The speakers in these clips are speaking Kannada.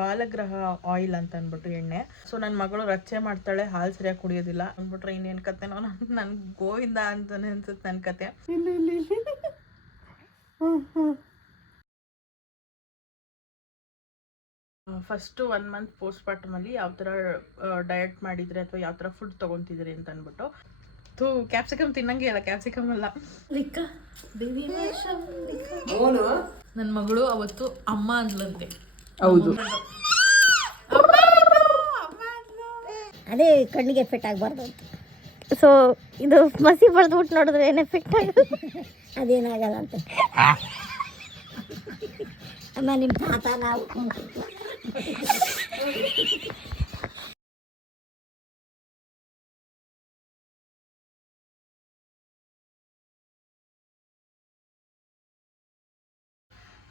ಬಾಲಗ್ರಹ ಆಯಿಲ್ ಅಂತ ಅಂದ್ಬಿಟ್ಟು ಎಣ್ಣೆ. ಸೊ ನನ್ನ ಮಗಳು ರಚ್ಚೆ ಮಾಡ್ತಾಳೆ, ಹಾಲು ಸರಿಯಾಗಿ ಕುಡಿಯೋದಿಲ್ಲ ಅಂದ್ಬಿಟ್ರೆ ಇನ್ನೇನು ಕತೆನೋ ನನ್ಗೆ ಗೋವಿಂದ ಅಂತಾನೆ ಅನ್ಸುತ್ತೆ ನನ್ನ ಕತೆ. ಫಸ್ಟು 1 ಮಂತ್ ಪೋಸ್ಟ್ ಪಾರ್ಟಮಲ್ಲಿ ಯಾವ ಥರ ಡಯಟ್ ಮಾಡಿದರೆ ಅಥವಾ ಯಾವ ಥರ ಫುಡ್ ತೊಗೊತಿದ್ರಿ ಅಂತ ಅಂದ್ಬಿಟ್ಟು. ಕ್ಯಾಪ್ಸಿಕಮ್ ತಿನ್ನಂಗೆ ಇಲ್ಲ, ಕ್ಯಾಪ್ಸಿಕಮ್ ಅಲ್ಲ. ನನ್ನ ಮಗಳು ಅವತ್ತು ಅಮ್ಮ ಅಂದ್ಲಂತೆ. ಹೌದು, ಅದೇ ಕಣ್ಣಿಗೆ ಎಫೆಕ್ಟ್ ಆಗಬಾರ್ದು ಅಂತ. ಸೊ ಇದು ಮಸಿ ಬಳ್ದ್ಬಿಟ್ಟು ನೋಡಿದ್ರೆ ಏನು ಎಫೆಕ್ಟ್ ಆಗೋದು? ಅದೇನಾಗಲ್ಲ ಅಂತ ಅಮ್ಮ ನಿಮ್ಮ ತಾತ ನಾವು.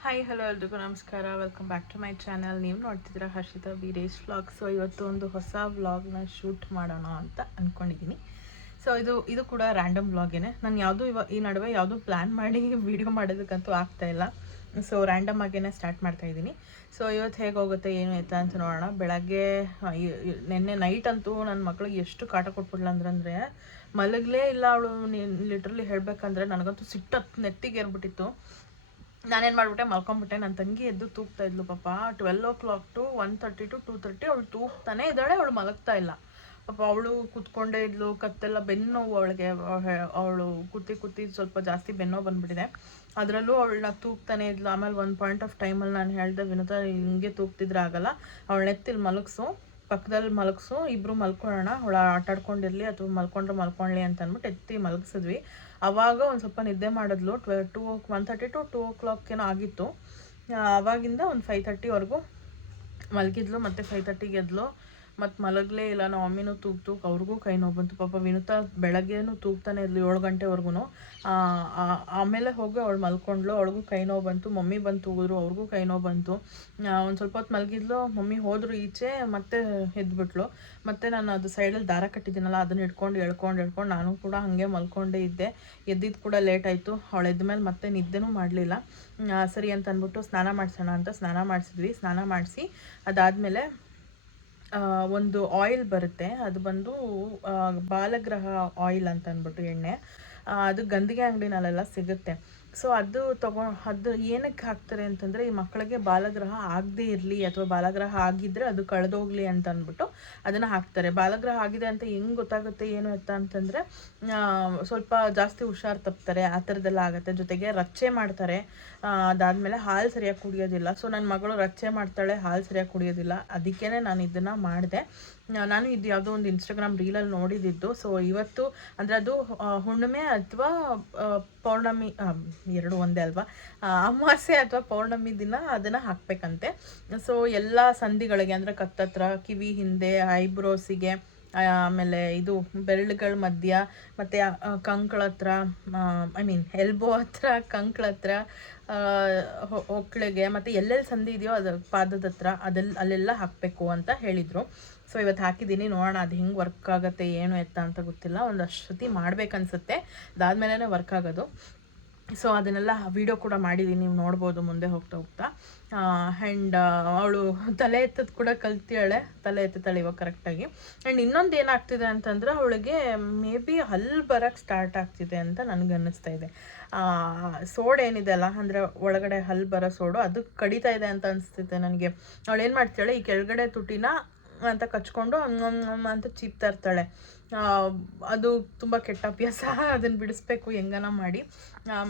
ಹಾಯ್ ಹಲೋ ಎಲ್ರಿಗೂ ನಮಸ್ಕಾರ, welcome back to my channel. ನೀವು ನೋಡ್ತಿದ್ದೀರಾ ಹರ್ಷಿತಾ ವೀರೇಶ್ ವ್ಲಾಗ್. ಸೊ ಇವತ್ತು ಒಂದು ಹೊಸ ವ್ಲಾಗ್ನ ಶೂಟ್ ಮಾಡೋಣ ಅಂತ ಅಂದ್ಕೊಂಡಿದ್ದೀನಿ. ಸೊ ಇದು ಕೂಡ ರ್ಯಾಂಡಮ್ ವ್ಲಾಗೇನೆ. ನಾನು ಯಾವುದೂ ಈ ನಡುವೆ ಯಾವುದೂ ಪ್ಲ್ಯಾನ್ ಮಾಡಿ ವೀಡಿಯೋ ಮಾಡೋದಕ್ಕಂತೂ ಆಗ್ತಾಯಿಲ್ಲ. ಸೊ ರ್ಯಾಂಡಮ್ ಆಗೇ ಸ್ಟಾರ್ಟ್ ಮಾಡ್ತಾಯಿದ್ದೀನಿ. ಸೊ ಇವತ್ತು ಹೇಗೆ ಹೋಗುತ್ತೆ ಏನು ಎತ್ತಾ ಅಂತ ನೋಡೋಣ. ಬೆಳಗ್ಗೆ ನೆನ್ನೆ ನೈಟ್ ಅಂತೂ ನನ್ನ ಮಕ್ಳಿಗೆ ಎಷ್ಟು ಕಾಟ ಕೊಟ್ಬಿಡ್ಲ ಅಂದ್ರೆ ಮಲಗಲೇ ಇಲ್ಲ ಅವಳು. ಲಿಟ್ರಲಿ ಹೇಳಬೇಕಂದ್ರೆ ನನಗಂತೂ ಸಿಟ್ಟು ನೆತ್ತಿಗೆ ಏರ್ಬಿಟ್ಟಿತ್ತು. ನಾನೇನು ಮಾಡಿಬಿಟ್ಟೆ, ಮಲ್ಕೊಂಬಿಟ್ಟೆ. ನನ್ನ ತಂಗಿ ಎದ್ದು ತೂಗ್ತಾ ಇದ್ಲು ಪಾಪ. 12 o'clock to 1:30 to 2:30 ಅವಳು ತೂಗ್ತಾನೆ ಇದ್ದಾಳೆ, ಅವಳು ಮಲಗ್ತಾ ಇಲ್ಲ ಪಾಪ. ಅವಳು ಕೂತ್ಕೊಂಡೇ ಇದ್ಲು, ಕತ್ತೆಲ್ಲ ಬೆನ್ನೋವು ಅವಳಿಗೆ. ಅವಳು ಕೂತಿ ಸ್ವಲ್ಪ ಜಾಸ್ತಿ ಬೆನ್ನೋವು ಬಂದುಬಿಟ್ಟಿದೆ. ಅದರಲ್ಲೂ ಅವಳನ್ನ ತೂಗ್ತಾನೆ ಇದ್ಲು. ಆಮೇಲೆ ಒಂದು ಪಾಯಿಂಟ್ ಆಫ್ ಟೈಮಲ್ಲಿ ನಾನು ಹೇಳಿದೆ, ವಿನುತಾ ಹಿಂಗೆ ತೂಗ್ತಿದ್ರೆ ಆಗಲ್ಲ, ಅವಳು ಎತ್ತಿಲ್ಲಿ ಮಲಗಿಸು, ಪಕ್ಕದಲ್ಲಿ ಮಲಗಿಸು, ಇಬ್ಬರು ಮಲ್ಕೊಳ್ಳೋಣ, ಅವಳು ಆಟಾಡ್ಕೊಂಡಿರಲಿ ಅಥವಾ ಮಲ್ಕೊಂಡ್ಲಿ ಅಂತ ಅಂದ್ಬಿಟ್ಟು ಎತ್ತಿ ಮಲಗಿಸಿದ್ವಿ. ಆವಾಗ ಒಂದು ಸ್ವಲ್ಪ ನಿದ್ದೆ ಮಾಡಿದ್ಲು. 1:30 to 2 o'clock ಏನೋ ಆಗಿತ್ತು. ಆವಾಗಿಂದ ಒಂದು 5:30ವರೆಗೂ ಮಲಗಿದ್ಲು. ಮತ್ತು 5:30ಗೆ ಎದ್ಲು. ಮತ್ತು ಮಲಗಲೇ ಇಲ್ಲ. ನಮ್ಮ ಮಮ್ಮಿನೂ ತೂಗ್ತು, ಅವ್ರಿಗೂ ಕೈ ನೋವು ಬಂತು ಪಾಪ. ವಿನುತಾ ಬೆಳಗ್ಗೆನೂ ತೂಗ್ತಾನೆ ಇದ್ಲು 7 ಗಂಟೆವರೆಗೂ. ಆಮೇಲೆ ಹೋಗಿ ಅವಳು ಮಲ್ಕೊಂಡ್ಲು, ಅವಳಿಗೂ ಕೈ ನೋವು ಬಂತು. ಮಮ್ಮಿ ಬಂದು ತೂಗಿದ್ರು, ಅವ್ರಿಗೂ ಕೈ ನೋವು ಬಂತು. ಒಂದು ಸ್ವಲ್ಪ ಹೊತ್ತು ಮಲಗಿದ್ಲು, ಮಮ್ಮಿ ಹೋದ್ರು ಈಚೆ, ಮತ್ತೆ ಎದ್ಬಿಟ್ಲು. ಮತ್ತು ನಾನು ಅದು ಸೈಡಲ್ಲಿ ದಾರ ಕಟ್ಟಿದ್ದೀನಲ್ಲ, ಅದನ್ನ ಎಳ್ಕೊಂಡು ನಾನು ಕೂಡ ಹಾಗೆ ಮಲ್ಕೊಂಡೇ ಇದ್ದೆ. ಎದ್ದಿದ್ದು ಕೂಡ ಲೇಟ್ ಆಯಿತು. ಅವಳು ಎದ್ದ ಮೇಲೆ ಮತ್ತೆ ನಿದ್ದೆನೂ ಮಾಡಲಿಲ್ಲ. ಸರಿ ಅಂತ ಅಂದ್ಬಿಟ್ಟು ಸ್ನಾನ ಮಾಡಿಸೋಣ ಅಂತ ಸ್ನಾನ ಮಾಡಿಸಿದ್ವಿ. ಸ್ನಾನ ಮಾಡಿಸಿ ಅದಾದಮೇಲೆ ಒಂದು ಆಯಿಲ್ ಬರುತ್ತೆ, ಅದು ಬಂದು ಬಾಲಗ್ರಹ ಆಯಿಲ್ ಅಂತ ಅಂದ್ಬಿಟ್ಟು ಎಣ್ಣೆ. ಅದು ಗಂದಿಗೆ ಅಂಗಡಿನಲ್ಲೆಲ್ಲ ಸಿಗುತ್ತೆ. ಸೊ ಅದು ಏನಕ್ಕೆ ಹಾಕ್ತಾರೆ ಅಂತಂದರೆ, ಈ ಮಕ್ಕಳಿಗೆ ಬಾಲಗ್ರಹ ಆಗದೇ ಇರಲಿ ಅಥವಾ ಬಾಲಗ್ರಹ ಆಗಿದ್ದರೆ ಅದು ಕಳೆದೋಗ್ಲಿ ಅಂತ ಅಂದ್ಬಿಟ್ಟು ಅದನ್ನು ಹಾಕ್ತಾರೆ. ಬಾಲಗ್ರಹ ಆಗಿದೆ ಅಂತ ಹೆಂಗೆ ಗೊತ್ತಾಗುತ್ತೆ ಏನು ಎತ್ತ ಅಂತಂದರೆ, ಸ್ವಲ್ಪ ಜಾಸ್ತಿ ಹುಷಾರು ತಪ್ತಾರೆ, ಆ ಥರದ್ದೆಲ್ಲ ಆಗುತ್ತೆ. ಜೊತೆಗೆ ರಚ್ಚೆ ಮಾಡ್ತಾರೆ. ಅದಾದಮೇಲೆ ಹಾಲು ಸರಿಯಾಗಿ ಕುಡಿಯೋದಿಲ್ಲ. ಸೊ ನನ್ನ ಮಗಳು ರಚ್ಚೆ ಮಾಡ್ತಾಳೆ, ಹಾಲು ಸರಿಯಾಗಿ ಕುಡಿಯೋದಿಲ್ಲ. ಅದಕ್ಕೇ ನಾನು ಇದನ್ನು ಮಾಡಿದೆ. ನಾನು ಇದು ಯಾವುದೋ ಒಂದು ಇನ್ಸ್ಟಾಗ್ರಾಮ್ ರೀಲಲ್ಲಿ ನೋಡಿದ್ದು. ಸೊ ಇವತ್ತು ಅಂದರೆ ಅದು ಹುಣ್ಣಿಮೆ ಅಥವಾ ಪೌರ್ಣಮಿ, ಎರಡು ಒಂದೇ ಅಲ್ವಾ, ಅಮಾವಾಸ್ಯೆ ಅಥವಾ ಪೌರ್ಣಮಿ ದಿನ ಅದನ್ನು ಹಾಕಬೇಕಂತೆ. ಸೊ ಎಲ್ಲ ಸಂಧಿಗಳಿಗೆ ಅಂದರೆ ಕತ್ತತ್ರ, ಕಿವಿ ಹಿಂದೆ, ಐಬ್ರೋಸಿಗೆ, ಆಮೇಲೆ ಇದು ಬೆರಳುಗಳ ಮಧ್ಯ, ಮತ್ತು ಕಂಕಳ ಹತ್ರ, ಎಲ್ಬೋ ಹತ್ರ, ಕಂಕಳ ಹತ್ರ, ಹೊಕ್ಕಳಿಗೆ, ಮತ್ತು ಎಲ್ಲೆಲ್ಲಿ ಸಂಧಿ ಇದೆಯೋ ಅದು ಪಾದದ ಹತ್ರ ಅಲ್ಲೆಲ್ಲ ಹಾಕಬೇಕು ಅಂತ ಹೇಳಿದರು. ಸೊ ಇವತ್ತು ಹಾಕಿದ್ದೀನಿ, ನೋಡೋಣ ಅದು ಹೆಂಗೆ ವರ್ಕ್ ಆಗುತ್ತೆ ಏನು ಎತ್ತ ಅಂತ ಗೊತ್ತಿಲ್ಲ. ಒಂದಷ್ಟು ಸತಿ ಮಾಡ್ಬೇಕನ್ಸುತ್ತೆ, ಅದಾದಮೇಲೆ ವರ್ಕ್ ಆಗೋದು. ಸೊ ಅದನ್ನೆಲ್ಲ ವಿಡಿಯೋ ಕೂಡ ಮಾಡಿದ್ದೀನಿ, ನೀವು ನೋಡ್ಬೋದು ಮುಂದೆ ಹೋಗ್ತಾ. ಆ್ಯಂಡ್ ಅವಳು ತಲೆ ಎತ್ತದ ಕೂಡ ತಲೆ ಎತ್ತಾಳೆ ಇವಾಗ ಕರೆಕ್ಟಾಗಿ. ಆ್ಯಂಡ್ ಇನ್ನೊಂದು ಏನಾಗ್ತಿದೆ ಅಂತಂದರೆ, ಅವಳಿಗೆ ಮೇ ಬಿ ಹಲ್ಲು ಬರೋಕ್ಕೆ ಸ್ಟಾರ್ಟ್ ಆಗ್ತಿದೆ ಅಂತ ನನಗೆ ಅನ್ನಿಸ್ತಾ ಇದೆ. ಸೋಡು ಏನಿದೆ ಅಲ್ಲ, ಅಂದರೆ ಒಳಗಡೆ ಹಲ್ಲು ಬರೋ ಸೋಡು, ಅದು ಕಡಿತಾ ಇದೆ ಅಂತ ಅನಿಸ್ತಿದೆ ನನಗೆ. ಅವಳು ಏನು ಮಾಡ್ತಾಳೆ, ಈ ಕೆಳಗಡೆ ತುಟಿನ ಅಂತ ಕಚ್ಕೊಂಡು ಅಂತ ಚೀಪ್ತಾ ಇರ್ತಾಳೆ. ಅದು ತುಂಬ ಕೆಟ್ಟ ಅಭ್ಯಾಸ, ಅದನ್ನು ಬಿಡಿಸ್ಬೇಕು ಹೆಂಗನ ಮಾಡಿ.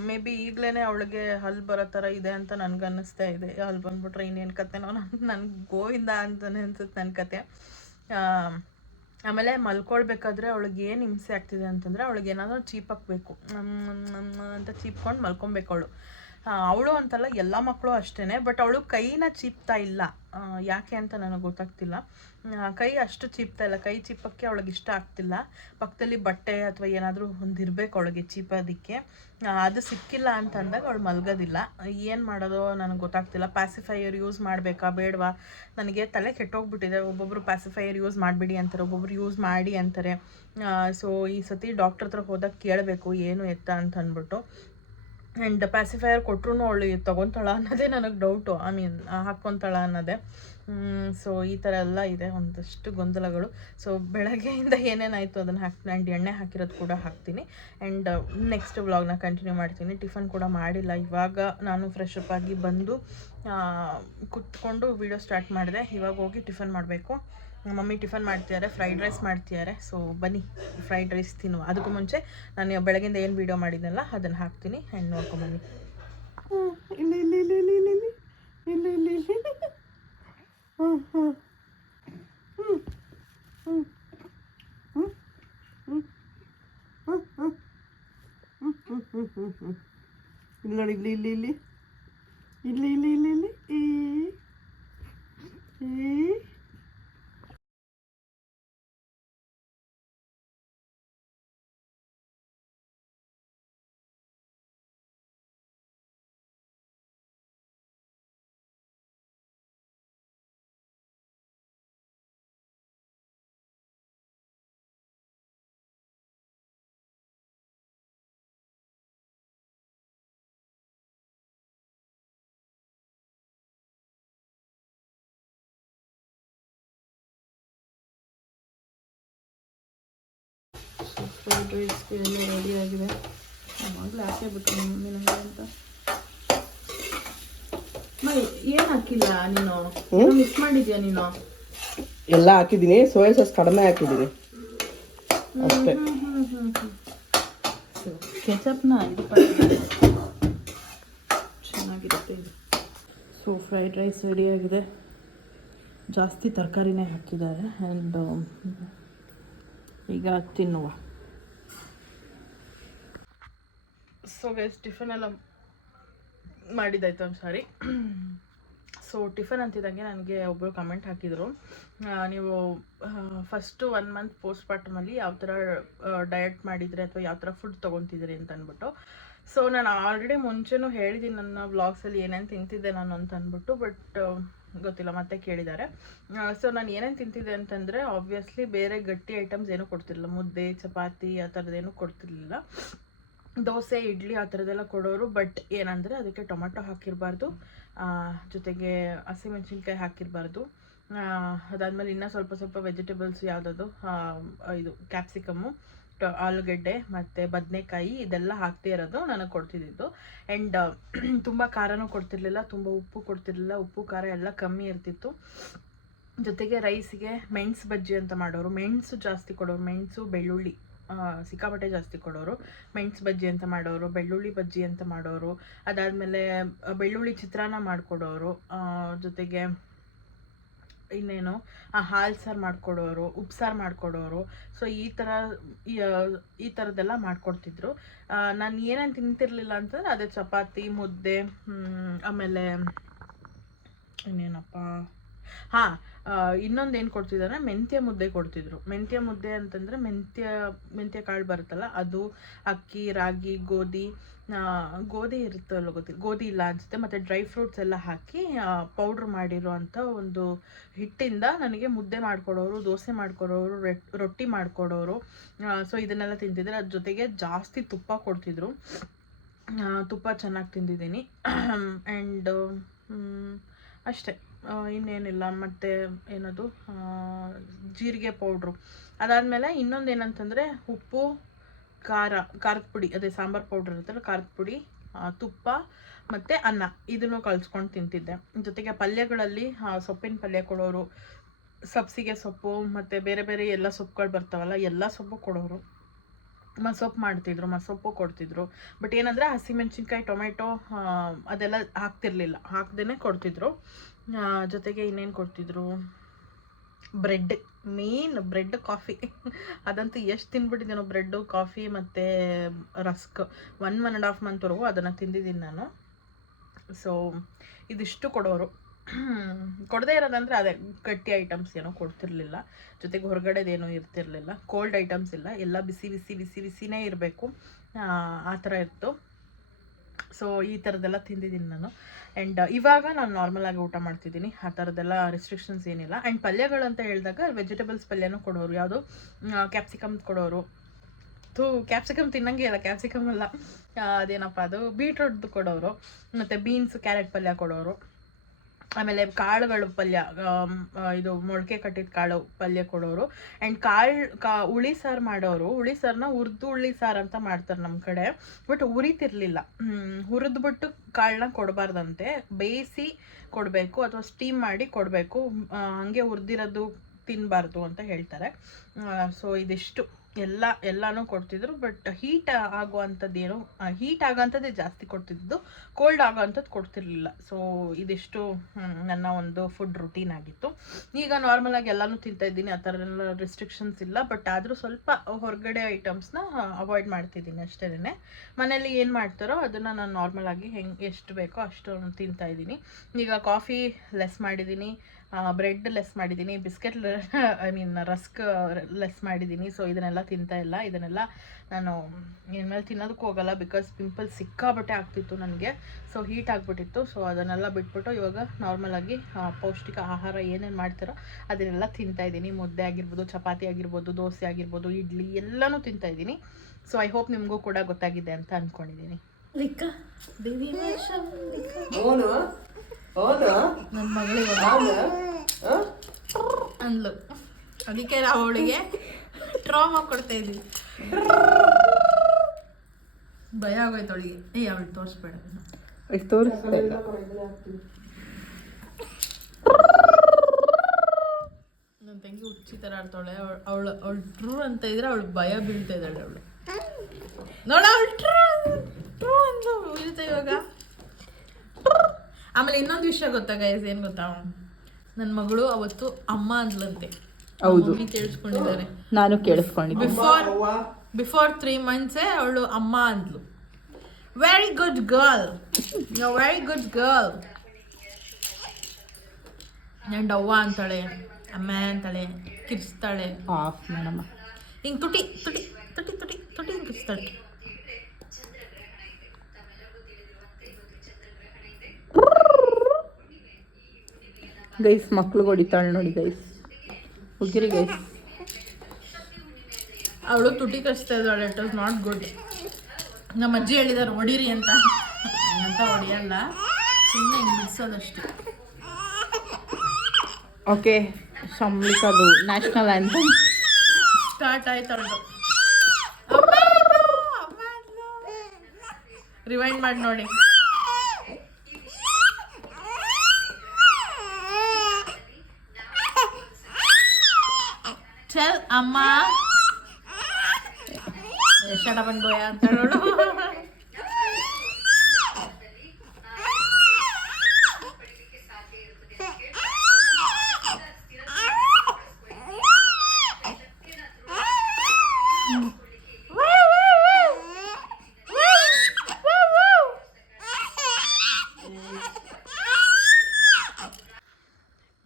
ಮೇ ಬಿ ಈಗಲೇ ಅವಳಿಗೆ ಹಲ್ಲು ಬರೋ ಥರ ಇದೆ ಅಂತ ನನಗೆ ಅನ್ನಿಸ್ತಾ ಇದೆ. ಹಲ್ಲು ಬಂದ್ಬಿಟ್ರೆ ಇನ್ನೇನು ಕತೆನೋ ನನ್ಗೆ ಗೋವಿಂದ ಅಂತಾನೆ ಅನ್ಸುತ್ತೆ ನನ್ನ ಕತೆ. ಆಮೇಲೆ ಮಲ್ಕೊಳ್ಬೇಕಾದ್ರೆ ಅವಳಿಗೆ ಏನು ಹಿಂಸೆ ಆಗ್ತಿದೆ ಅಂತಂದರೆ, ಅವಳಿಗೆ ಏನಾದರೂ ಚೀಪಾಕಬೇಕು ಅಂತ ಚೀಪ್ಕೊಂಡು ಮಲ್ಕೊಬೇಕು ಅವಳು ಅಂತಲ್ಲ, ಎಲ್ಲ ಮಕ್ಕಳು ಅಷ್ಟೇ. ಬಟ್ ಅವಳು ಕೈನ ಚೀಪ್ತಾ ಇಲ್ಲ, ಯಾಕೆ ಅಂತ ನನಗೆ ಗೊತ್ತಾಗ್ತಿಲ್ಲ. ಕೈ ಅಷ್ಟು ಚೀಪ್ತಾ ಇಲ್ಲ, ಕೈ ಚೀಪಕ್ಕೆ ಅವಳಿಗೆ ಇಷ್ಟ ಆಗ್ತಿಲ್ಲ. ಪಕ್ಕದಲ್ಲಿ ಬಟ್ಟೆ ಅಥವಾ ಏನಾದರೂ ಒಂದು ಇರಬೇಕು ಅವಳಿಗೆ ಚೀಪೋದಕ್ಕೆ. ಅದು ಸಿಕ್ಕಿಲ್ಲ ಅಂತ ಅಂದಾಗ ಅವಳು ಮಲ್ಗೋದಿಲ್ಲ. ಏನು ಮಾಡೋದು ನನಗೆ ಗೊತ್ತಾಗ್ತಿಲ್ಲ. ಪ್ಯಾಸಿಫೈಯರ್ ಯೂಸ್ ಮಾಡಬೇಕಾ ಬೇಡವಾ, ನನಗೆ ತಲೆ ಕೆಟ್ಟೋಗ್ಬಿಟ್ಟಿದೆ. ಒಬ್ಬೊಬ್ಬರು ಪ್ಯಾಸಿಫೈಯರ್ ಯೂಸ್ ಮಾಡಿಬಿಡಿ ಅಂತಾರೆ, ಒಬ್ಬೊಬ್ರು ಯೂಸ್ ಮಾಡಿ ಅಂತಾರೆ. ಸೊ ಈ ಸತಿ ಡಾಕ್ಟ್ರ್ ಹತ್ರ ಹೋದಾಗ ಕೇಳಬೇಕು ಏನು ಎತ್ತ ಅಂತ ಅಂದ್ಬಿಟ್ಟು. ಆ್ಯಂಡ್ ಪ್ಯಾಸಿಫೈಯರ್ ಕೊಟ್ಟರು ಅವಳು ತೊಗೊತಾಳ ಅನ್ನೋದೇ ನನಗೆ ಡೌಟು. ಹಾಕ್ಕೊತಾಳ ಅನ್ನೋದೇ. ಸೊ ಈ ಥರ ಎಲ್ಲ ಇದೆ ಒಂದಷ್ಟು ಗೊಂದಲಗಳು. ಸೊ ಬೆಳಗ್ಗೆಯಿಂದ ಏನೇನಾಯಿತು ಅದನ್ನು ಹಾಕ್ತೀನಿ, ಆ್ಯಂಡ್ ಎಣ್ಣೆ ಹಾಕಿರೋದು ಕೂಡ ಹಾಕ್ತೀನಿ. ಆ್ಯಂಡ್ ನೆಕ್ಸ್ಟ್ ವ್ಲಾಗ್ನ ಕಂಟಿನ್ಯೂ ಮಾಡ್ತೀನಿ. ಟಿಫನ್ ಕೂಡ ಮಾಡಿಲ್ಲ, ಇವಾಗ ನಾನು ಫ್ರೆಶ್ ಅಪ್ ಆಗಿ ಬಂದು ಕುತ್ಕೊಂಡು ವೀಡಿಯೋ ಸ್ಟಾರ್ಟ್ ಮಾಡಿದೆ. ಇವಾಗ ಹೋಗಿ ಟಿಫನ್ ಮಾಡಬೇಕು. ಮಮ್ಮಿ ಟಿಫನ್ ಮಾಡ್ತಿದ್ದಾರೆ, ಫ್ರೈಡ್ ರೈಸ್ ಮಾಡ್ತಿದ್ದಾರೆ. ಸೊ ಬನ್ನಿ ಫ್ರೈಡ್ ರೈಸ್ ತಿನ್ನುವ. ಅದಕ್ಕೂ ಮುಂಚೆ ನಾನು ಬೆಳಗಿಂದ ಏನು ವೀಡಿಯೋ ಮಾಡಿದ್ನಲ್ಲ ಅದನ್ನು ಹಾಕ್ತೀನಿ ಆ್ಯಂಡ್ ನೋಡ್ಕೊಂಬನ್ನಿ. ಇಲ್ಲಿ ಇಲ್ಲಿ ಇಲ್ಲಿ ಇಲ್ಲಿ ಇಲ್ಲಿ ಇಲ್ಲಿ ಇಲ್ಲಿ ಇಲ್ಲಿ ಇಲ್ಲಿ ನೋಡಿ, ಇಲ್ಲಿ ಇಲ್ಲಿ ಇಲ್ಲಿ ಇಲ್ಲಿ ಇಲ್ಲಿ ಇಲ್ಲಿ ಇಲ್ಲಿ ಈ ಫ್ರೈಡ್ ರೈಸ್ಗೆ ಎಲ್ಲ ರೆಡಿಯಾಗಿದೆ. ಆವಾಗಲೇ ಹಾಕೇ ಬಿಟ್ಟು ಮಮ್ಮಿ ನನಗೆ ಅಂತ. ಏನು ಹಾಕಿಲ್ಲ ನೀನು? ಮಿಕ್ಸ್ ಮಾಡಿದ್ಯಾ ನೀನು? ಎಲ್ಲ ಹಾಕಿದ್ದೀನಿ, ಸೋಯಾ ಸಾಸ್ ಕಡಿಮೆ ಹಾಕಿದ್ದೀನಿ ಅಷ್ಟೇ. ಕೆಚಪ್ನ ಇದು ಚೆನ್ನಾಗಿರುತ್ತೆ ಇದು. ಸೊ ಫ್ರೈಡ್ ರೈಸ್ ರೆಡಿಯಾಗಿದೆ. ಜಾಸ್ತಿ ತರಕಾರಿನೇ ಹಾಕಿದ್ದಾರೆ. ಆ್ಯಂಡ್ ಈಗ ತಿನ್ನುವ. ಸೊ ಗೈಸ್ ಟಿಫನ್ ಎಲ್ಲ ಮಾಡಿದ್ದಾಯ್ತು. ಸಾರಿ. ಸೊ ಟಿಫನ್ ಅಂತಿದ್ದಂಗೆ ನನಗೆ ಒಬ್ಬರು ಕಮೆಂಟ್ ಹಾಕಿದರು, ನೀವು ಫಸ್ಟು 1 ಮಂತ್ ಪೋಸ್ಟ್ ಪಾರ್ಟಮಲ್ಲಿ ಯಾವ ಥರ ಡಯಟ್ ಮಾಡಿದರೆ ಅಥವಾ ಯಾವ ಥರ ಫುಡ್ ತೊಗೊತಿದ್ದೀರಿ ಅಂತ ಅಂದ್ಬಿಟ್ಟು. ಸೊ ನಾನು ಆಲ್ರೆಡಿ ಮುಂಚೆನೂ ಹೇಳಿದ್ದೀನಿ ನನ್ನ ವ್ಲಾಗ್ಸಲ್ಲಿ ಏನೇನು ತಿಂತಿದ್ದೆ ನಾನು ಅಂತ ಅಂದ್ಬಿಟ್ಟು. ಬಟ್ ಗೊತ್ತಿಲ್ಲ, ಮತ್ತೆ ಕೇಳಿದ್ದಾರೆ. ಸೊ ನಾನು ಏನೇನು ತಿಂತಿದ್ದೆ ಅಂತಂದರೆ ಆಬ್ವಿಯಸ್ಲಿ ಬೇರೆ ಗಟ್ಟಿ ಐಟಮ್ಸ್ ಏನೂ ಕೊಡ್ತಿರಲಿಲ್ಲ. ಮುದ್ದೆ, ಚಪಾತಿ ಆ ಥರದ್ದೇನೂ ಕೊಡ್ತಿರ್ಲಿಲ್ಲ. ದೋಸೆ, ಇಡ್ಲಿ ಆ ಥರದ್ದೆಲ್ಲ ಕೊಡೋರು. ಬಟ್ ಏನಂದರೆ ಅದಕ್ಕೆ ಟೊಮೆಟೊ ಹಾಕಿರಬಾರ್ದು, ಜೊತೆಗೆ ಹಸಿಮೆಣ್ಸಿನ್ಕಾಯಿ ಹಾಕಿರಬಾರ್ದು. ಅದಾದಮೇಲೆ ಇನ್ನೂ ಸ್ವಲ್ಪ ವೆಜಿಟೇಬಲ್ಸ್ ಯಾವುದದು ಇದು ಕ್ಯಾಪ್ಸಿಕಮ್ಮು, ಆಲೂಗಡ್ಡೆ ಮತ್ತು ಬದನೆಕಾಯಿ ಇದೆಲ್ಲ ಹಾಕ್ತಾ ಇರೋದು ನನಗೆ ಕೊಡ್ತಿದ್ದಿದ್ದು. ಆ್ಯಂಡ್ ತುಂಬ ಖಾರನೂ ಕೊಡ್ತಿರ್ಲಿಲ್ಲ, ತುಂಬ ಉಪ್ಪು ಕೊಡ್ತಿರ್ಲಿಲ್ಲ. ಉಪ್ಪು ಖಾರ ಎಲ್ಲ ಕಮ್ಮಿ ಇರ್ತಿತ್ತು. ಜೊತೆಗೆ ರೈಸಿಗೆ ಮೆಣಸು ಬಜ್ಜಿ ಅಂತ ಮಾಡೋರು, ಮೆಣಸು ಜಾಸ್ತಿ ಕೊಡೋರು. ಮೆಣಸು, ಬೆಳ್ಳುಳ್ಳಿ ಸಿಕ್ಕಾಪಟ್ಟೆ ಜಾಸ್ತಿ ಕೊಡೋರು. ಮೆಣಸು ಬಜ್ಜಿ ಅಂತ ಮಾಡೋರು, ಬೆಳ್ಳುಳ್ಳಿ ಬಜ್ಜಿ ಅಂತ ಮಾಡೋರು. ಅದಾದಮೇಲೆ ಬೆಳ್ಳುಳ್ಳಿ ಚಿತ್ರಾನ್ನ ಮಾಡಿಕೊಡೋರು. ಜೊತೆಗೆ ಇನ್ನೇನು ಹಾಲು ಸಾರು ಮಾಡಿಕೊಡೋರು, ಉಪ್ಸಾರು ಮಾಡಿಕೊಡೋರು. ಸೊ ಈ ಥರದ್ದೆಲ್ಲ ಮಾಡಿಕೊಡ್ತಿದ್ರು. ನಾನು ಏನೇನು ತಿಂತಿರಲಿಲ್ಲ ಅಂತಂದರೆ ಅದೇ ಚಪಾತಿ, ಮುದ್ದೆ, ಆಮೇಲೆ ಇನ್ನೇನಪ್ಪ, ಹಾಂ ಇನ್ನೊಂದು ಏನು ಕೊಡ್ತಿದ್ದಾರೆ, ಮೆಂತ್ಯ ಮುದ್ದೆ ಕೊಡ್ತಿದ್ರು. ಮೆಂತ್ಯ ಮುದ್ದೆ ಅಂತಂದರೆ ಮೆಂತ್ಯ ಕಾಳು ಬರುತ್ತಲ್ಲ ಅದು, ಅಕ್ಕಿ, ರಾಗಿ, ಗೋಧಿ ಇರುತ್ತಲ್ಲ, ಗೊತ್ತಿಲ್ಲ, ಗೋಧಿ ಇಲ್ಲ ಅನಿಸುತ್ತೆ, ಮತ್ತು ಡ್ರೈ ಫ್ರೂಟ್ಸ್ ಎಲ್ಲ ಹಾಕಿ ಪೌಡ್ರ್ ಮಾಡಿರೋ ಅಂಥ ಒಂದು ಹಿಟ್ಟಿಂದ ನನಗೆ ಮುದ್ದೆ ಮಾಡಿಕೊಡೋರು, ದೋಸೆ ಮಾಡಿಕೊಡೋರು, ರೊಟ್ಟಿ ಮಾಡಿಕೊಡೋರು. ಸೊ ಇದನ್ನೆಲ್ಲ ತಿಂತಿದ್ರೆ. ಅದ್ರ ಜೊತೆಗೆ ಜಾಸ್ತಿ ತುಪ್ಪ ಕೊಡ್ತಿದ್ರು. ತುಪ್ಪ ಚೆನ್ನಾಗಿ ತಿಂದಿದ್ದೀನಿ. ಆ್ಯಂಡ್ ಅಷ್ಟೇ, ಇನ್ನೇನಿಲ್ಲ. ಮತ್ತು ಏನದು ಜೀರಿಗೆ ಪೌಡ್ರು. ಅದಾದಮೇಲೆ ಇನ್ನೊಂದು ಏನಂತಂದರೆ ಉಪ್ಪು, ಖಾರದ ಪುಡಿ, ಅದೇ ಸಾಂಬಾರು ಪೌಡ್ರ್ ಇರುತ್ತಲ್ಲ, ಖಾರದ ಪುಡಿ, ತುಪ್ಪ ಮತ್ತು ಅನ್ನ, ಇದನ್ನು ಕಲಿಸ್ಕೊಂಡು ತಿಂತಿದ್ದೆ. ಜೊತೆಗೆ ಪಲ್ಯಗಳಲ್ಲಿ ಸೊಪ್ಪಿನ ಪಲ್ಯ ಕೊಡೋರು, ಸಬ್ಸಿಗೆ ಸೊಪ್ಪು ಮತ್ತು ಬೇರೆ ಬೇರೆ ಎಲ್ಲ ಸೊಪ್ಪುಗಳು ಬರ್ತಾವಲ್ಲ, ಎಲ್ಲ ಸೊಪ್ಪು ಕೊಡೋರು. ಮಸೊಪ್ಪು ಮಾಡ್ತಿದ್ರು, ಮಸೊಪ್ಪು ಕೊಡ್ತಿದ್ರು. ಬಟ್ ಏನಂದರೆ ಹಸಿಮೆಣ್ಸಿನ್ಕಾಯಿ, ಟೊಮೆಟೊ ಅದೆಲ್ಲ ಹಾಕ್ತಿರ್ಲಿಲ್ಲ, ಹಾಕ್ದೇ ಕೊಡ್ತಿದ್ರು. ಜೊತೆಗೆ ಇನ್ನೇನು ಕೊಡ್ತಿದ್ರು, ಬ್ರೆಡ್, ಮೇನ್ ಬ್ರೆಡ್, ಕಾಫಿ ಅದಂತೂ ಎಷ್ಟು ತಿನ್ಬಿಟ್ಟಿದ್ದೀನೋ, ಬ್ರೆಡ್ಡು, ಕಾಫಿ ಮತ್ತು ರಸ್ಕ್. 1.5 ಮಂತ್ವರೆಗೂ ಅದನ್ನು ತಿಂದಿದ್ದೀನಿ ನಾನು. ಸೊ ಇದಿಷ್ಟು ಕೊಡೋರು. ಕೊಡದೇ ಇರೋದಂದರೆ ಅದೇ ಗಟ್ಟಿ ಐಟಮ್ಸ್ ಏನೋ ಕೊಡ್ತಿರ್ಲಿಲ್ಲ. ಜೊತೆಗೆ ಹೊರಗಡೆದೇನೂ ಇರ್ತಿರ್ಲಿಲ್ಲ. ಕೋಲ್ಡ್ ಐಟಮ್ಸ್ ಇಲ್ಲ, ಎಲ್ಲ ಬಿಸಿನೇ ಇರಬೇಕು, ಆ ಥರ ಇತ್ತು. ಸೊ ಈ ಥರದ್ದೆಲ್ಲ ತಿಂದಿದ್ದೀನಿ ನಾನು. ಆ್ಯಂಡ್ ಇವಾಗ ನಾನು ನಾರ್ಮಲಾಗಿ ಊಟ ಮಾಡ್ತಿದ್ದೀನಿ, ಆ ಥರದ್ದೆಲ್ಲ ರೆಸ್ಟ್ರಿಕ್ಷನ್ಸ್ ಏನಿಲ್ಲ. ಆ್ಯಂಡ್ ಪಲ್ಯಗಳು ಅಂತ ಹೇಳಿದಾಗ ವೆಜಿಟೇಬಲ್ಸ್ ಪಲ್ಯನೂ ಕೊಡೋರು. ಯಾವುದು ಕ್ಯಾಪ್ಸಿಕಮ್ ಕೊಡೋರು. ಕ್ಯಾಪ್ಸಿಕಮ್ ತಿನ್ನಂಗೆ ಇಲ್ಲ, ಕ್ಯಾಪ್ಸಿಕಮ್ ಅಲ್ಲ, ಅದೇನಪ್ಪ ಅದು ಬೀಟ್ರೂಟ್ದು ಕೊಡೋರು. ಮತ್ತು ಬೀನ್ಸ್, ಕ್ಯಾರೆಟ್ ಪಲ್ಯ ಕೊಡೋರು. ಆಮೇಲೆ ಕಾಳುಗಳು ಪಲ್ಯ, ಇದು ಮೊಳಕೆ ಕಟ್ಟಿದ ಕಾಳು ಪಲ್ಯ ಕೊಡೋರು. ಆ್ಯಂಡ್ ಹುಳಿ ಸಾರು ಮಾಡೋರು. ಹುಳಿ ಸಾರನ್ನ ಹುರಿದು ಹುಳಿ ಸಾರು ಅಂತ ಮಾಡ್ತಾರೆ ನಮ್ಮ ಕಡೆ. ಬಟ್ ಹುರಿತಿರ್ಲಿಲ್ಲ. ಹುರಿದ್ಬಿಟ್ಟು ಕಾಳನ್ನ ಕೊಡಬಾರ್ದಂತೆ, ಬೇಯಿಸಿ ಕೊಡಬೇಕು ಅಥವಾ ಸ್ಟೀಮ್ ಮಾಡಿ ಕೊಡಬೇಕು. ಹಾಗೆ ಹುರಿದಿರೋದು ತಿನ್ನಬಾರ್ದು ಅಂತ ಹೇಳ್ತಾರೆ. ಸೊ ಇದಿಷ್ಟು ಎಲ್ಲನೂ ಕೊಡ್ತಿದ್ರು. ಬಟ್ ಹೀಟ್ ಆಗುವಂಥದ್ದೇನು, ಹೀಟ್ ಆಗೋವಂಥದ್ದೇ ಜಾಸ್ತಿ ಕೊಡ್ತಿದ್ದು, ಕೋಲ್ಡ್ ಆಗೋವಂಥದ್ದು ಕೊಡ್ತಿರ್ಲಿಲ್ಲ. ಸೊ ಇದಿಷ್ಟು ನನ್ನ ಒಂದು ಫುಡ್ ರುಟೀನ್ ಆಗಿತ್ತು. ಈಗ ನಾರ್ಮಲಾಗಿ ಎಲ್ಲನೂ ತಿಂತಾಯಿದ್ದೀನಿ, ಆ ಥರ ಎಲ್ಲ ರಿಸ್ಟ್ರಿಕ್ಷನ್ಸ್ ಇಲ್ಲ. ಬಟ್ ಆದರೂ ಸ್ವಲ್ಪ ಹೊರಗಡೆ ಐಟಮ್ಸ್ನ ಅವಾಯ್ಡ್ ಮಾಡ್ತಿದ್ದೀನಿ ಅಷ್ಟೇ. ಮನೇಲಿ ಏನು ಮಾಡ್ತಾರೋ ಅದನ್ನು ನಾನು ನಾರ್ಮಲಾಗಿ ಎಷ್ಟು ಬೇಕೋ ಅಷ್ಟು ತಿಂತಾಯಿದ್ದೀನಿ. ಈಗ ಕಾಫಿ ಲೆಸ್ ಮಾಡಿದ್ದೀನಿ, ಬ್ರೆಡ್ ಲೆಸ್ ಮಾಡಿದ್ದೀನಿ, ಬಿಸ್ಕೆಟ್ ರಸ್ಕ್ ಲೆಸ್ ಮಾಡಿದ್ದೀನಿ. ಸೊ ಇದನ್ನೆಲ್ಲ ತಿಂತಾ ಇಲ್ಲ. ಇದನ್ನೆಲ್ಲ ನಾನು ಇನ್ಮೇಲೆ ತಿನ್ನೋದಕ್ಕೂ ಹೋಗಲ್ಲ. ಬಿಕಾಸ್ ಪಿಂಪಲ್ಸ್ ಸಿಕ್ಕಾಬಟ್ಟೆ ಆಗ್ತಿತ್ತು ನನಗೆ. ಸೊ ಹೀಟ್ ಆಗಿಬಿಟ್ಟಿತ್ತು. ಸೊ ಅದನ್ನೆಲ್ಲ ಬಿಟ್ಬಿಟ್ಟು ಇವಾಗ ನಾರ್ಮಲಾಗಿ ಪೌಷ್ಟಿಕ ಆಹಾರ ಏನೇನು ಮಾಡ್ತಾರೋ ಅದನ್ನೆಲ್ಲ ತಿಂತಾಯಿದ್ದೀನಿ. ಮುದ್ದೆ ಆಗಿರ್ಬೋದು, ಚಪಾತಿ ಆಗಿರ್ಬೋದು, ದೋಸೆ ಆಗಿರ್ಬೋದು, ಇಡ್ಲಿ ಎಲ್ಲನೂ ತಿಂತಾಯಿದ್ದೀನಿ. ಸೊ ಐ ಹೋಪ್ ನಿಮಗೂ ಕೂಡ ಗೊತ್ತಾಗಿದೆ ಅಂತ ಅಂದ್ಕೊಂಡಿದ್ದೀನಿ. ನನ್ನ ಮಗಳಿಗೆ ಅಂದ್ಲು, ಅದಕ್ಕೆ ನಾವು ಅವಳಿಗೆ ಟ್ರಾಮಾ ಕೊಡ್ತಾ ಇದ್ವಿ. ಭಯ ಆಗೋಯ್ತು ಅವಳಿಗೆ. ಅವಳು ತೋರಿಸ್ಬೇಡ, ತೋರಿಸ್ತಾ ಇಲ್ಲ. ನನ್ನ ತಂಗಿ ಹುಚ್ಚಿ ಥರ ಆಡ್ತಾಳೆ. ಅವಳು ಟ್ರೂ ಅಂತ ಇದ್ರೆ ಅವಳು ಭಯ ಬೀಳ್ತಾ ಇದ್ದಾಳೆ. ಅವಳು ನೋಡ, ಅವಳು ಟ್ರೂ ಅಂತ ಬೀಳ್ತಾ ಇವಾಗ. ಆಮೇಲೆ ಇನ್ನೊಂದು ವಿಷಯ ಗೊತ್ತಾ ಗೈಸ್, ಏನು ಗೊತ್ತಾ, ನನ್ನ ಮಗಳು ಅವತ್ತು ಅಮ್ಮ ಅಂದ್ಲಂತೆ. ಹೌದು, ಕೇಳಿಸ್ಕೊಂಡಿದ್ದಾರೆ, ನಾನು ಕೇಳಿಸ್ಕೊಂಡಿದ್ದೆ. ಬಿಫೋರ್ 3 months ಅವಳು ಅಮ್ಮ ಅಂದ್ಲು. Very good girl, very good girl. And ಅವ್ವ ಅಂತಾಳೆ, ಅಮ್ಮ ಅಂತಾಳೆ, ಕಿರ್ಸ್ತಾಳೆ. ಮೇಡಮ್ಮ ಹಿಂಗೆ ತುಟಿ ತುಟಿ ತುಟಿ ತುಟಿ ತುಟಿ ಹಿಂಗೆ ಕಿರ್ಸ್ತಾಳೆ. ಗೈಸ್ ಮಕ್ಳು ಹೊಡಿತಾಳೆ ನೋಡಿ ಗೈಸ್, ಹುಡುಗಿರಿ ಗೈಸ್. ಅವಳು ತುಟಿ ಕಚ್ತಾ ಇದ್ದಾಳೆ. It was not good. ನಮ್ಮ ಅಜ್ಜಿ ಹೇಳಿದಾರೆ ಹೊಡೀರಿ ಅಂತ ಹೊಡಿಯಲ್ಲ, ಸುಮ್ಮನೆ ಹಿಂಗೆ ಬಿಡಿಸೋದಷ್ಟೇ. ಓಕೆ, ಸಂಬಳಿಸೋದು ನ್ಯಾಷನಲ್ ಆ್ಯಂಥಮ್ ಸ್ಟಾರ್ಟ್ ಆಯ್ತು ಅವಳು. ರಿವೈಂಡ್ ಮಾಡಿ ನೋಡಿ. ಚಲ್ ಅಮ್ಮ ಶಟ ಬಂದ್ಬೋಯ ಅಂತ ಹೇಳೋಳು.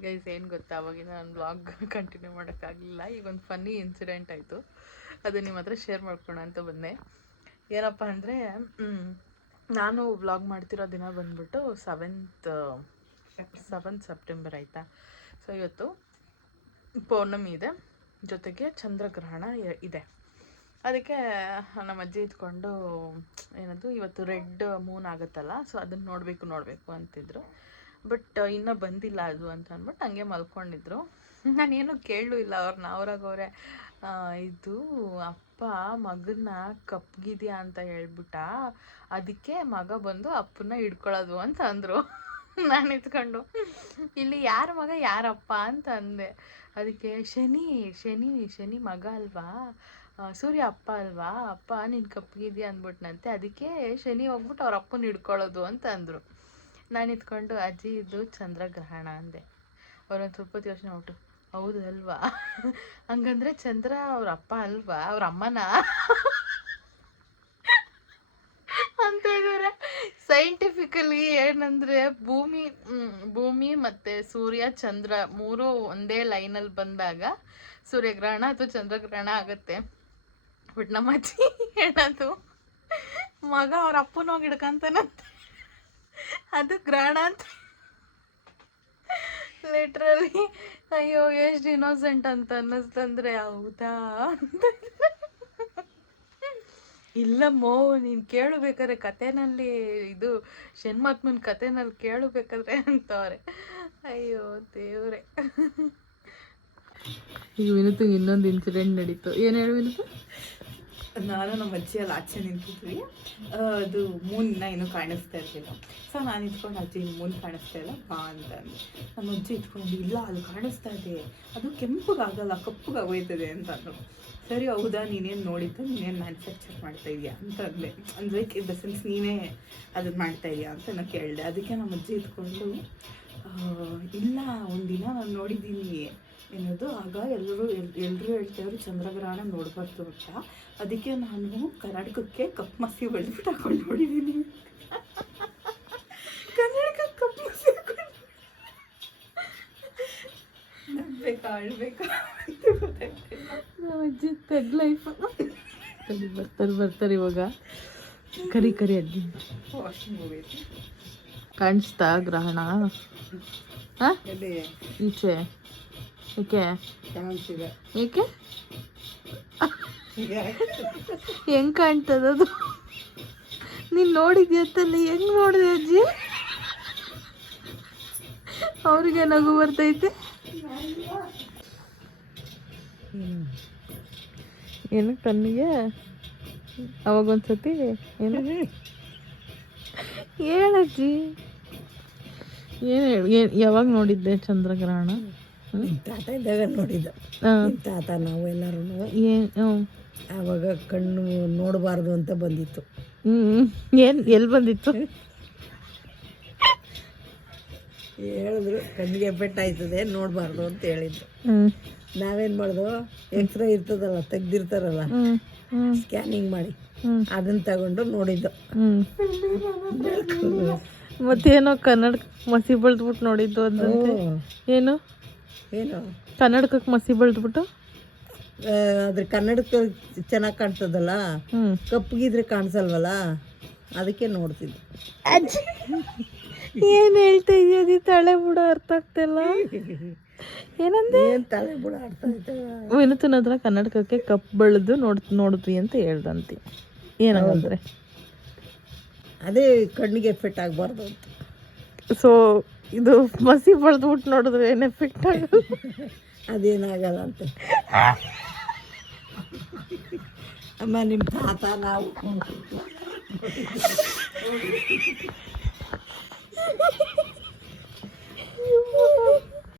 ಗೈಸ್ ಏನು ಗೊತ್ತಾ, ಅವಾಗಿನ ನಾನು ವ್ಲಾಗ್ ಕಂಟಿನ್ಯೂ ಮಾಡೋಕ್ಕಾಗಲಿಲ್ಲ. ಈಗ ಒಂದು ಫನ್ನಿ ಇನ್ಸಿಡೆಂಟ್ ಆಯಿತು, ಅದು ನಿಮ್ಮ ಹತ್ರ ಶೇರ್ ಮಾಡ್ಕೊಳ್ಳೋಣ ಅಂತ ಬಂದೆ. ಏನಪ್ಪ ಅಂದರೆ, ನಾನು ವ್ಲಾಗ್ ಮಾಡ್ತಿರೋ ದಿನ ಬಂದ್ಬಿಟ್ಟು 7th ಸೆಪ್ಟೆಂಬರ್ ಆಯಿತಾ. ಸೊ ಇವತ್ತು ಪೌರ್ಣಮಿ ಇದೆ, ಜೊತೆಗೆ ಚಂದ್ರಗ್ರಹಣ ಇದೆ. ಅದಕ್ಕೆ ನಮ್ಮ ಅಜ್ಜಿ ಇದ್ಕೊಂಡು ಏನದು ಇವತ್ತು ರೆಡ್ ಮೂನ್ ಆಗುತ್ತಲ್ಲ, ಸೊ ಅದನ್ನು ನೋಡಬೇಕು ಅಂತಿದ್ರು. ಬಟ್ ಇನ್ನೂ ಬಂದಿಲ್ಲ ಅದು ಅಂತ ಅಂದ್ಬಿಟ್ಟು ಹಂಗೆ ಮಲ್ಕೊಂಡಿದ್ರು. ನಾನೇನು ಕೇಳಲೂ ಇಲ್ಲ ಅವ್ರನ್ನ. ಅವ್ರಾಗವ್ರೆ ಇದು ಅಪ್ಪ ಮಗನ್ನ ಕಪ್ಪಗಿದ್ಯಾ ಅಂತ ಹೇಳ್ಬಿಟ್ಟ, ಅದಕ್ಕೆ ಮಗ ಬಂದು ಅಪ್ಪನ್ನ ಹಿಡ್ಕೊಳ್ಳೋದು ಅಂತ ಅಂದರು. ನಾನು ಇದ್ಕೊಂಡು ಇಲ್ಲಿ ಯಾರ ಮಗ ಯಾರಪ್ಪ ಅಂತ ಅಂದೆ. ಅದಕ್ಕೆ ಶನಿ ಮಗ ಅಲ್ವಾ, ಸೂರ್ಯ ಅಪ್ಪ ಅಲ್ವಾ, ಅಪ್ಪ ನೀನು ಕಪ್ಪಗಿದ್ಯಾ ಅಂದ್ಬಿಟ್ನಂತೆ, ಅದಕ್ಕೆ ಶನಿ ಹೋಗ್ಬಿಟ್ಟು ಅವ್ರ ಅಪ್ಪನ ಹಿಡ್ಕೊಳ್ಳೋದು ಅಂತ ಅಂದರು. ನಾನು ಇದ್ಕೊಂಡು ಅಜ್ಜಿ ಇದು ಚಂದ್ರಗ್ರಹಣ ಅಂದೆ. ಅವ್ರೊಂದು ಸ್ವಲ್ಪ ಯೋಚನೆ ಮಾಡ್ಬಿಟ್ಟು, ಹೌದು ಅಲ್ವಾ, ಹಂಗಂದ್ರೆ ಚಂದ್ರ ಅವ್ರ ಅಪ್ಪ ಅಲ್ವಾ, ಅವ್ರ ಅಮ್ಮನ ಅಂತ ಇದ್ದಾರೆ. ಸೈಂಟಿಫಿಕಲಿ ಏನಂದರೆ ಭೂಮಿ ಮತ್ತು ಸೂರ್ಯ ಚಂದ್ರ ಮೂರು ಒಂದೇ ಲೈನಲ್ಲಿ ಬಂದಾಗ ಸೂರ್ಯಗ್ರಹಣ ಅಥವಾ ಚಂದ್ರಗ್ರಹಣ ಆಗುತ್ತೆ. ಬಟ್ ನಮ್ಮ ಅಜ್ಜಿ ಹೇಳೋದು ಮಗ ಅವ್ರ ಅಪ್ಪನ ಹೋಗಿ ಹಿಡ್ಕಂತಾನಂತೆ, ಅದು ಗ್ರಹಣ ಅಂತ. ಲಿಟ್ರಲಿ ಅಯ್ಯೋ ಎಷ್ಟು ಇನ್ನೋಸೆಂಟ್ ಅಂತ ಅನ್ನಿಸ್ತಂದ್ರೆ ಹೌದಾ ಅಂತ. ಇಲ್ಲಮ್ಮೋ ನೀನು ಕೇಳಬೇಕಾದ್ರೆ ಕಥೆನಲ್ಲಿ ಇದು ಷಣ್ಮಾತ್ಮನ ಕಥೆನಲ್ಲಿ ಕೇಳಬೇಕಾದ್ರೆ ಅಂತವ್ರೆ. ಅಯ್ಯೋ ದೇವ್ರೆ. ಈಗ ವಿನುತು ಇನ್ನೊಂದು ಇನ್ಸಿಡೆಂಟ್ ನಡೀತು. ಏನು ಹೇಳಿ ವಿನುತು? ನಾನು ನಮ್ಮ ಅಜ್ಜಿ ಅಲ್ಲಿ ಆಚೆ ನಿಂತಿದ್ವಿ. ಅದು ಮೂನ್ನ ಏನೂ ಕಾಣಿಸ್ತಾ ಇರಲಿಲ್ಲ. ಸೊ ನಾನು ಇಟ್ಕೊಂಡು ಅಜ್ಜಿ ಮೂನ್ ಕಾಣಿಸ್ತಾ ಇಲ್ಲ ಬಾ ಅಂತ ಅಂದೆ. ನಮ್ಮ ಅಜ್ಜಿ ಇಟ್ಕೊಂಡು ಇಲ್ಲ ಅದು ಕಾಣಿಸ್ತಾ ಇದೆ, ಅದು ಕೆಂಪಗಾಗಲ್ಲ ಕಪ್ಪಗಾಗೋಯ್ತದೆ ಅಂತ ಅಂದರು. ಸರಿ ಹೌದಾ, ನೀನೇನು ನೋಡಿದ್ದು, ನೀನೇನು ಮ್ಯಾನುಫ್ಯಾಕ್ಚರ್ ಮಾಡ್ತಾ ಇದೆಯಾ ಅಂತ ಅಂದೆ. ಅಂದರೆ ಇನ್ ದ ಸೆನ್ಸ್ ನೀನೇ ಅದನ್ನು ಮಾಡ್ತಾ ಇದೆಯಾ ಅಂತ ನಾನು ಕೇಳಿದೆ. ಅದಕ್ಕೆ ನಮ್ಮ ಅಜ್ಜಿ ಇಟ್ಕೊಂಡು ಇಲ್ಲ ಒಂದಿನ ನಾನು ನೋಡಿದ್ದೀನಿ ಏನದು, ಆಗ ಎಲ್ಲರೂ ಹೇಳ್ತಾಯಿದ್ರು ಚಂದ್ರಗ್ರಹಣ ನೋಡ್ಬಾರ್ದು ಅಂತ. ಅದಕ್ಕೆ ನಾನು ಕರ್ನಾಟಕಕ್ಕೆ ಕಪ್ಪು ಮಸಿ ಹೊಡೆದ್ಬಿಟ್ಟು ಹಾಕೊಂಡು ನೋಡಿದ್ದೀನಿ. ಕರ್ನಾಟಕಕ್ಕೆ ಕಪ್ಪು ಮಸಿ ಹಾಕೊಂಡು ನಗ್ಬೇಕಾ ಅಳ್ಬೇಕಾ ಅಂತ ಗೊತ್ತಾಗ್ತಿಲ್ಲ. ನಮ್ಮ ಅಜ್ಜಿ ಪೆಗ್ ಲೈಫ್. ಬರ್ತಾರೆ ಇವಾಗ. ಕರಿ ಅಜ್ಜಿ ವಾಷಿಂಗ್ ಹೋಗೈತಿ. ಕಾಣಿಸ್ತಾ ಗ್ರಹಣ? ಹಾಂ, ಈಚೆ ಏಕೆ ಕಾಣಿಸಿದೆ. ಏಕೆ ಹೆಂಗ್ ಕಾಣ್ತದದು? ನೀನು ನೋಡಿದ್ಯಾ ಅಂತಲ್ಲ, ಹೆಂಗ್ ನೋಡಿದೆ ಅಜ್ಜಿ? ಅವ್ರಿಗೆ ನಗು ಬರ್ತೈತೆ. ಏನು ಕಣ್ಣಿಗೆ ಅವಾಗೊಂದ್ಸತಿ ಏನು ಹೇಳಜ್ಜಿ, ಏನು ಹೇಳು, ಯಾವಾಗ ನೋಡಿದ್ದೆ ಚಂದ್ರಗ್ರಹಣ? ತಾತ ಇದ್ದಾಗ ನೋಡಿದ್ದು. ಹಾಂ, ತಾತ ನಾವು ಎಲ್ಲರೂ ಏನು ಆವಾಗ ಕಣ್ಣು ನೋಡಬಾರ್ದು ಅಂತ ಬಂದಿತ್ತು. ಏನು ಎಲ್ಲಿ ಬಂದಿತ್ತು? ಹೇಳಿದ್ರು ಕಣ್ಣಿಗೆ ಎಫೆಕ್ಟ್ ಆಯ್ತದೆ ನೋಡಬಾರ್ದು ಅಂತ ಹೇಳಿದ್ರು. ನಾವೇನು ಮಾಡ್ದು, ಎಕ್ಸ್ರೇ ಇರ್ತದಲ್ಲ ತೆಗ್ದಿರ್ತಾರಲ್ಲ ಸ್ಕ್ಯಾನಿಂಗ್ ಮಾಡಿ ಅದನ್ನ ತಗೊಂಡು ನೋಡಿದ್ದು. ಮತ್ತೇನೋ ಕನ್ನಡಕ ಮಸಿ ಬಳ್ದ್ಬಿಟ್ಟು ನೋಡಿದ್ದು ಅದಂತೆ. ಏನು ಏನು ಕನ್ನಡಕಕ್ಕೆ ಮಸಿ ಬಳ್ದ್ಬಿಟ್ಟು? ಅದ್ರ ಕನ್ನಡಕ್ಕೆ ಚೆನ್ನಾಗಿ ಕಾಣ್ತದಲ್ಲ, ಕಪ್ಪಗಿದ್ರೆ ಕಾಣಿಸಲ್ವಲ್ಲ, ಅದಕ್ಕೆ ನೋಡ್ತಿದ್ದೆ. ಏನು ಹೇಳ್ತಾ ಇದೀಯ? ತಲೆ ಬುಡ ಅರ್ಥ ಆಗ್ತಿಲ್ಲ. ಏನಂದೆ? ಏನು ತಲೆ ಬುಡ ಅರ್ಥ ಆಯ್ತದ? ವಿನುತನ ಹತ್ರ ಕನ್ನಡಕಕ್ಕೆ ಕಪ್ ಬೆಳೆದು ನೋಡಿದ್ವಿ ಅಂತ ಹೇಳ್ದಂತೆ. ಏನಂದ್ರೆ ಅದೇ ಕಣ್ಣಿಗೆ ಎಫೆಕ್ಟ್ ಆಗಬಾರ್ದು ಅಂತ. ಸೊ ಇದು ಮಸಿ ಬಳ್ದ್ಬಿಟ್ಟು ನೋಡಿದ್ರೆ ಏನು ಎಫೆಕ್ಟ್ ಆಗಲ್ಲ? ಅದೇನಾಗಲ್ಲ ಅಂತ. ಅಮ್ಮ ನಿಮ್ಮ ತಾತ ನಾವು